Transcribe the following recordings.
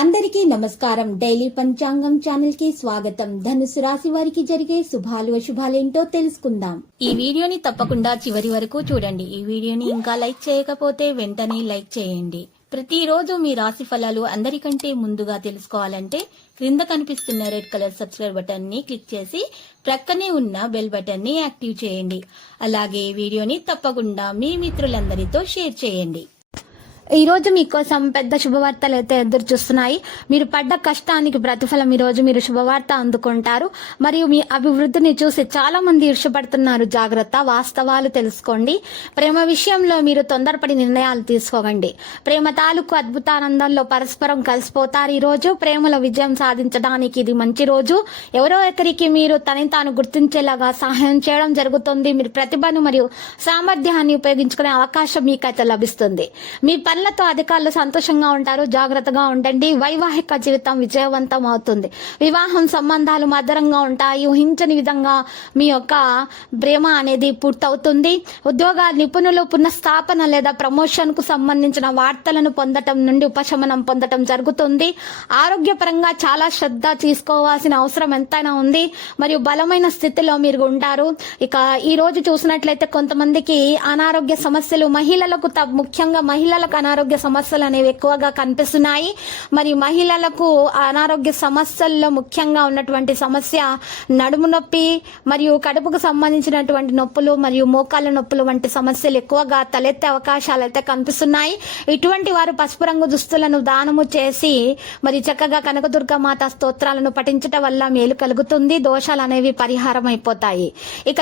అందరికీ నమస్కారం. డైలీ పంచాంగం ఛానల్ కి స్వాగతం. ధనుసు రాశి వారికి జరిగే శుభాలు అశుభాలేంటో తెలుసుకుందాం. ఈ వీడియోని తప్పకుండా చివరి వరకు చూడండి. ఈ వీడియోని ఇంకా లైక్ చేయకపోతే వెంటనే లైక్ చేయండి. ప్రతిరోజు మీ రాశి ఫలాలు అందరికంటే ముందుగా తెలుసుకోవాలంటే క్రింద కనిపిస్తున్న రెడ్ కలర్ సబ్స్క్రైబ్ బటన్ ని క్లిక్ చేసి ప్రక్కనే ఉన్న బెల్ బటన్ ని యాక్టివ్ చేయండి. అలాగే వీడియోని తప్పకుండా మీ మిత్రులందరితో షేర్ చేయండి. ఈ రోజు మీకోసం పెద్ద శుభవార్తలు అయితే ఎదురు చూస్తున్నాయి. మీరు పడ్డ కష్టానికి ప్రతిఫలం ఈ రోజు మీరు శుభవార్త అందుకుంటారు. మరియు మీ అభివృద్ధిని చూసి చాలా మంది ఈర్ష్యపడుతున్నారు. జాగ్రత్త, వాస్తవాలు తెలుసుకోండి. ప్రేమ విషయంలో మీరు తొందరపడి నిర్ణయాలు తీసుకోకండి. ప్రేమ తాలూకు అద్భుతానందంలో పరస్పరం కలిసిపోతారు. ఈ రోజు ప్రేమలో విజయం సాధించడానికి ఇది మంచి రోజు. ఎవరో ఒకరికి మీరు తనని తాను గుర్తించేలాగా సహాయం చేయడం జరుగుతుంది. మీరు ప్రతిభను మరియు సామర్థ్యాన్ని ఉపయోగించుకునే అవకాశం మీకైతే లభిస్తుంది. మీ పనులతో అధికారులు సంతోషంగా ఉంటారు. జాగ్రత్తగా ఉండండి. వైవాహిక జీవితం విజయవంతం అవుతుంది. వివాహం సంబంధాలు మధురంగా ఉంటాయి. ఊహించని విధంగా మీ యొక్క ప్రేమ అనేది పూర్తవుతుంది. ఉద్యోగ నిపుణులు పునఃస్థాపన లేదా ప్రమోషన్ కు సంబంధించిన వార్తలను పొందటం నుండి ఉపశమనం పొందటం జరుగుతుంది. ఆరోగ్యపరంగా చాలా శ్రద్ధ తీసుకోవాల్సిన అవసరం ఎంతైనా ఉంది. మరియు బలమైన స్థితిలో మీరు ఉంటారు. ఇక ఈ రోజు చూసినట్లయితే కొంతమందికి అనారోగ్య సమస్యలు, మహిళలకు ముఖ్యంగా మహిళలకు అనారోగ్య సమస్యలు అనేవి ఎక్కువగా కనిపిస్తున్నాయి. మరి మహిళలకు అనారోగ్య సమస్యల్లో ముఖ్యంగా ఉన్నటువంటి సమస్య నడుము నొప్పి మరియు కడుపుకు సంబంధించినటువంటి నొప్పులు మరియు మోకాళ్ళ నొప్పులు వంటి సమస్యలు ఎక్కువగా తలెత్తే అవకాశాలు అయితే కనిపిస్తున్నాయి. ఇటువంటి వారు పసుపు రంగు దుస్తులను దానము చేసి మరి చక్కగా కనకదుర్గ మాత స్తోత్రాలను పఠించటం వల్ల మేలు కలుగుతుంది. దోషాలు అనేవి పరిహారం అయిపోతాయి. ఇక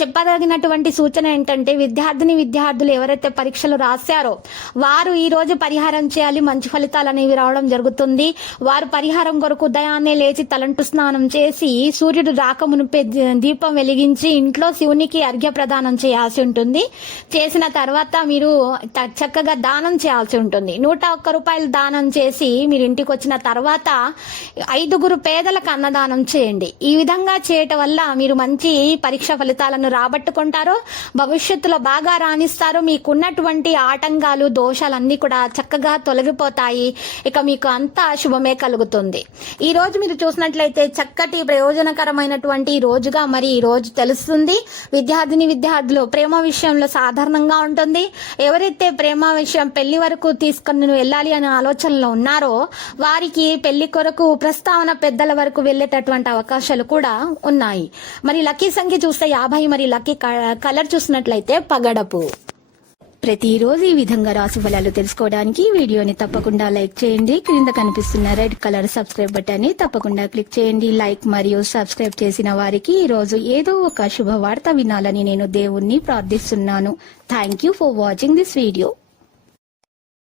చెప్పదగినటువంటి సూచన ఏంటంటే విద్యార్థులు ఎవరైతే పరీక్షలు రాశారో వారు ఈ రోజు పరిహారం చేయాలి. మంచి ఫలితాలు అనేవి రావడం జరుగుతుంది. వారు పరిహారం కొరకు ఉదయాన్నే లేచి తలంటు స్నానం చేసి సూర్యుడు రాకమునిపే దీపం వెలిగించి ఇంట్లో శివునికి అర్ఘ్య ప్రదానం చేయాల్సి ఉంటుంది. చేసిన తర్వాత మీరు చక్కగా దానం చేయాల్సి ఉంటుంది. 101 రూపాయలు దానం చేసి మీరు ఇంటికి వచ్చిన తర్వాత 5 పేదలకు అన్నదానం చేయండి. ఈ విధంగా చేయటం వల్ల మీరు మంచి పరీక్ష ఫలితాలను రాబట్టుకుంటారు. భవిష్యత్తులో బాగా రాణిస్తారు. మీకున్నటువంటి ఆటంకాలు, దోషాలన్నీ కూడా చక్కగా తొలగిపోతాయి. ఇక మీకు అంతా శుభమే కలుగుతుంది. ఈ రోజు మీరు చూసినట్లయితే చక్కటి ప్రయోజనకరమైనటువంటి రోజుగా మరి ఈ రోజు తెలుస్తుంది. విద్యార్థులు ప్రేమ విషయంలో సాధారణంగా ఉంటుంది. ఎవరైతే ప్రేమ విషయం పెళ్లి వరకు తీసుకుని వెళ్ళాలి అనే ఆలోచనలో ఉన్నారో వారికి పెళ్లి కొరకు ప్రస్తావన పెద్దల వరకు వెళ్లేటటువంటి అవకాశాలు కూడా ఉన్నాయి. మరి లక్కీ సంఖ్య చూస్తే 50. మరి లక్కీ కలర్ చూసినట్లయితే పగడపు. ప్రతిరోజు ఈ విధంగా రాశి ఫలాలు తెలుసుకోవడానికి వీడియోని తప్పకుండా లైక్ చేయండి. క్రింద కనిపిస్తున్న రెడ్ కలర్ సబ్స్క్రైబ్ బటన్ ని తప్పకుండా క్లిక్ చేయండి. లైక్ మరియు సబ్స్క్రైబ్ చేసిన వారికి ఈ రోజు ఏదో ఒక శుభవార్త వినాలని నేను దేవుణ్ణి ప్రార్థిస్తున్నాను. Thank you for watching this video.